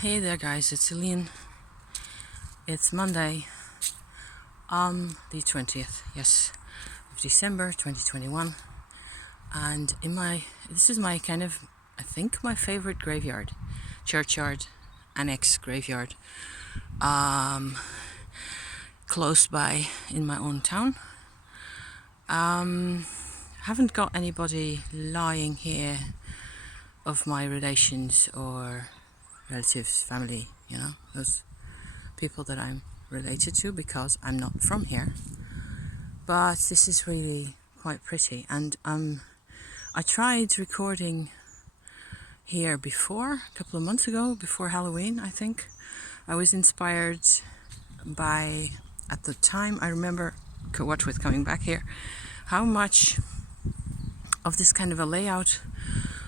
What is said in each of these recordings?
Hey there guys, it's Celine. It's Monday, the 20th, yes, of December 2021. And this is my kind of, I think my favorite graveyard, churchyard, annex graveyard, close by in my own town. Haven't got anybody lying here of my relations or relatives, family, those people that I'm related to, because I'm not from here. But this is really quite pretty, and I tried recording here before, a couple of months ago, before Halloween, I think. I was inspired by, at the time, I remember, what with coming back here, how much of this kind of a layout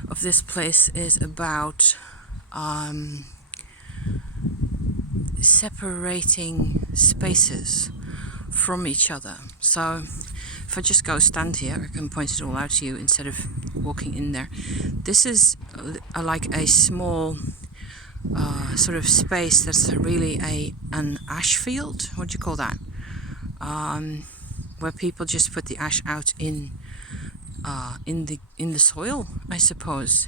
of this place is about separating spaces from each other. So if I just go stand here, I can point it all out to you instead of walking in there. This is like a small sort of space that's really an ash field. What do you call that? Where people just put the ash out in the soil, I suppose.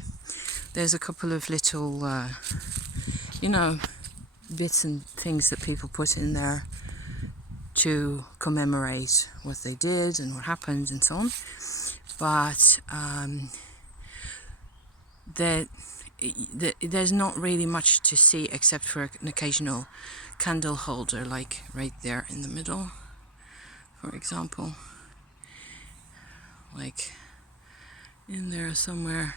There's a couple of little bits and things that people put in there to commemorate what they did and what happened and so on. But there's not really much to see except for an occasional candle holder, like right there in the middle, for example. Like in there somewhere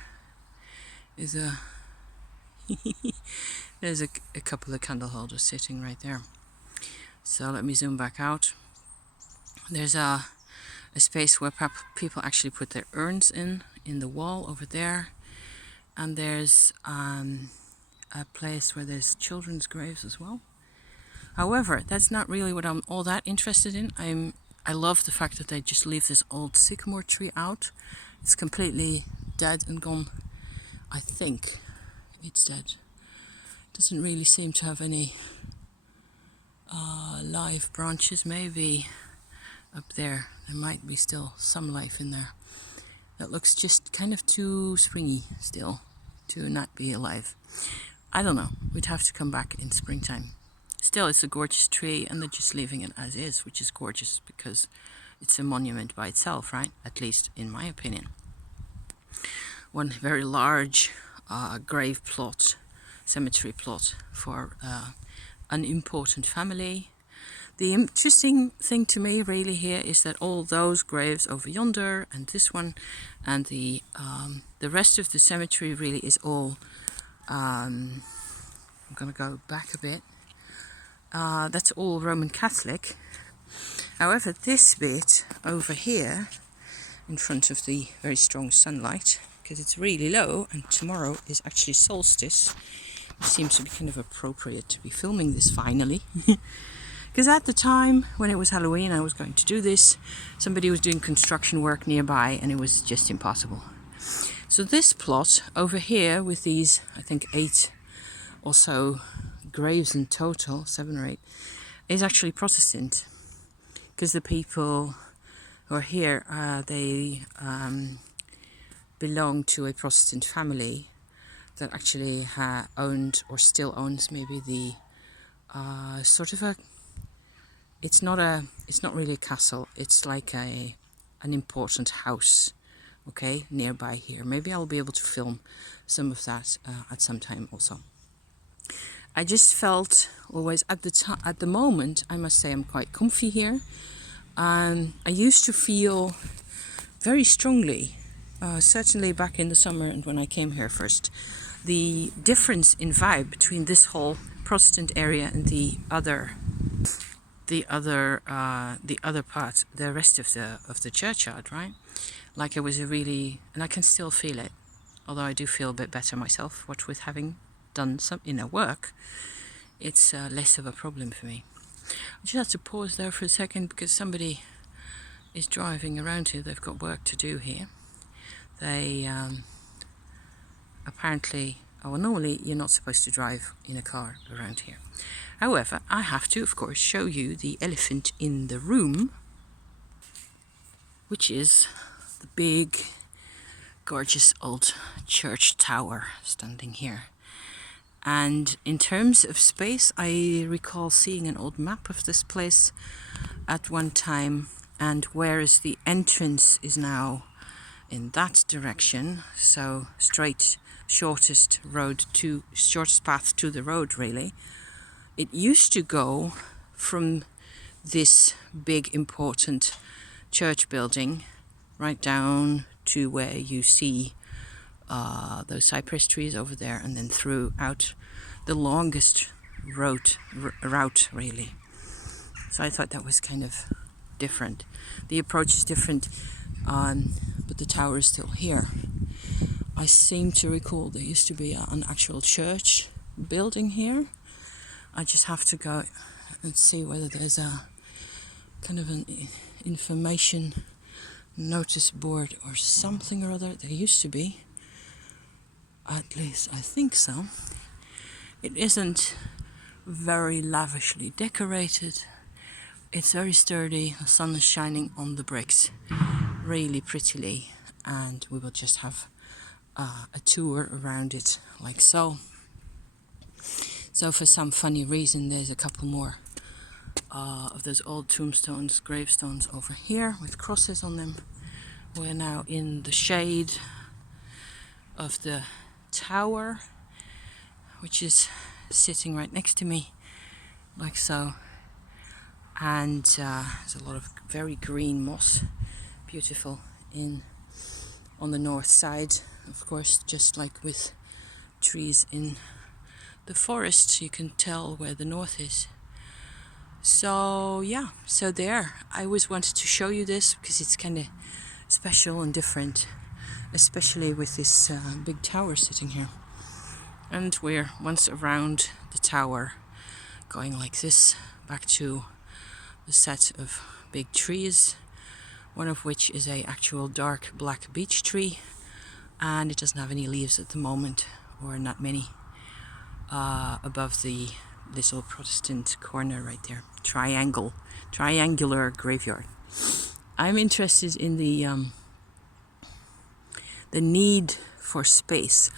is there's a couple of candle holders sitting right there. So let me zoom back out. There's a space where people actually put their urns in the wall over there. And there's a place where there's children's graves as well. However, that's not really what I'm all that interested in. I love the fact that they just leave this old sycamore tree out. It's completely dead and gone. I think it's dead. Doesn't really seem to have any live branches. Maybe up there might be still some life in there. That looks just kind of too springy still to not be alive. I don't know. We'd have to come back in springtime. Still, it's a gorgeous tree, and they're just leaving it as is, which is gorgeous because it's a monument by itself, right? At least in my opinion. One very large grave plot, cemetery plot for an important family. The interesting thing to me really here is that all those graves over yonder and this one and the rest of the cemetery really is all, I'm going to go back a bit, that's all Roman Catholic. However, this bit over here in front of the very strong sunlight, because it's really low and tomorrow is actually solstice, it seems to be kind of appropriate to be filming this finally. Because at the time when it was Halloween, I was going to do this, somebody was doing construction work nearby and it was just impossible. So this plot over here with these, I think 8 or so graves in total, 7 or 8, is actually Protestant. Because the people who are here, they belong to a Protestant family that actually owned or still owns maybe the sort of a, it's not really a castle, it's like an important house, okay, nearby here. Maybe I'll be able to film some of that at some time also. I just felt always at the moment, I must say I'm quite comfy here. I used to feel very strongly, certainly back in the summer and when I came here first, the difference in vibe between this whole Protestant area and the other part, the rest of the churchyard, right? Like it was and I can still feel it, although I do feel a bit better myself. What with having done some inner work, it's less of a problem for me. I just have to pause there for a second because somebody is driving around here. They've got work to do here. They apparently Well, normally you're not supposed to drive in a car around here. However, I have to, of course, show you the elephant in the room, which is the big, gorgeous old church tower standing here. And in terms of space, I recall seeing an old map of this place at one time, and whereas the entrance is now in that direction, so straight, shortest path to the road, really. It used to go from this big important church building right down to where you see those cypress trees over there, and then throughout the longest route really. So I thought that was kind of different. The approach is different, but the tower is still here. I seem to recall there used to be an actual church building here. I just have to go and see whether there's a kind of an information notice board or something or other. There used to be. At least I think so. It isn't very lavishly decorated. It's very sturdy. The sun is shining on the bricks really prettily, and we will just have a tour around it like so. So for some funny reason, there's a couple more of those old tombstones, gravestones over here with crosses on them. We're now in the shade of the tower, which is sitting right next to me like so, and there's a lot of very green moss, beautiful on the north side, of course, just like with trees in the forest, you can tell where the north is. So yeah, so there, I always wanted to show you this because it's kind of special and different, especially with this big tower sitting here. And we're once around the tower, going like this back to the set of big trees, one of which is a actual dark black beech tree, and it doesn't have any leaves at the moment, or not many, above the little Protestant corner right there. Triangular graveyard. I'm interested in the need for space.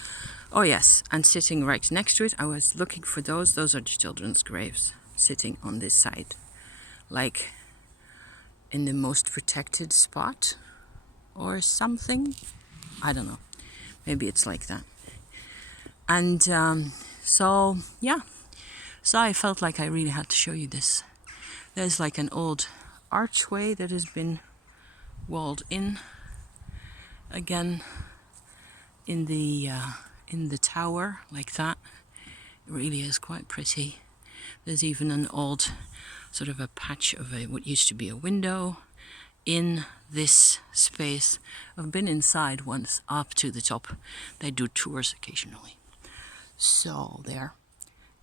Oh yes, and sitting right next to it, I was looking for those. Those are the children's graves sitting on this side, like in the most protected spot or something. I don't know. Maybe it's like that. And so yeah, so I felt like I really had to show you this. There's like an old archway that has been walled in again in the tower like that. It really is quite pretty. There's even an old sort of a patch of what used to be a window in this space. I've been inside once, up to the top. They do tours occasionally. So there,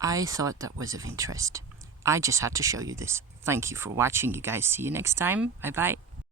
I thought that was of interest. I just had to show you this. Thank you for watching, you guys. See you next time. Bye bye.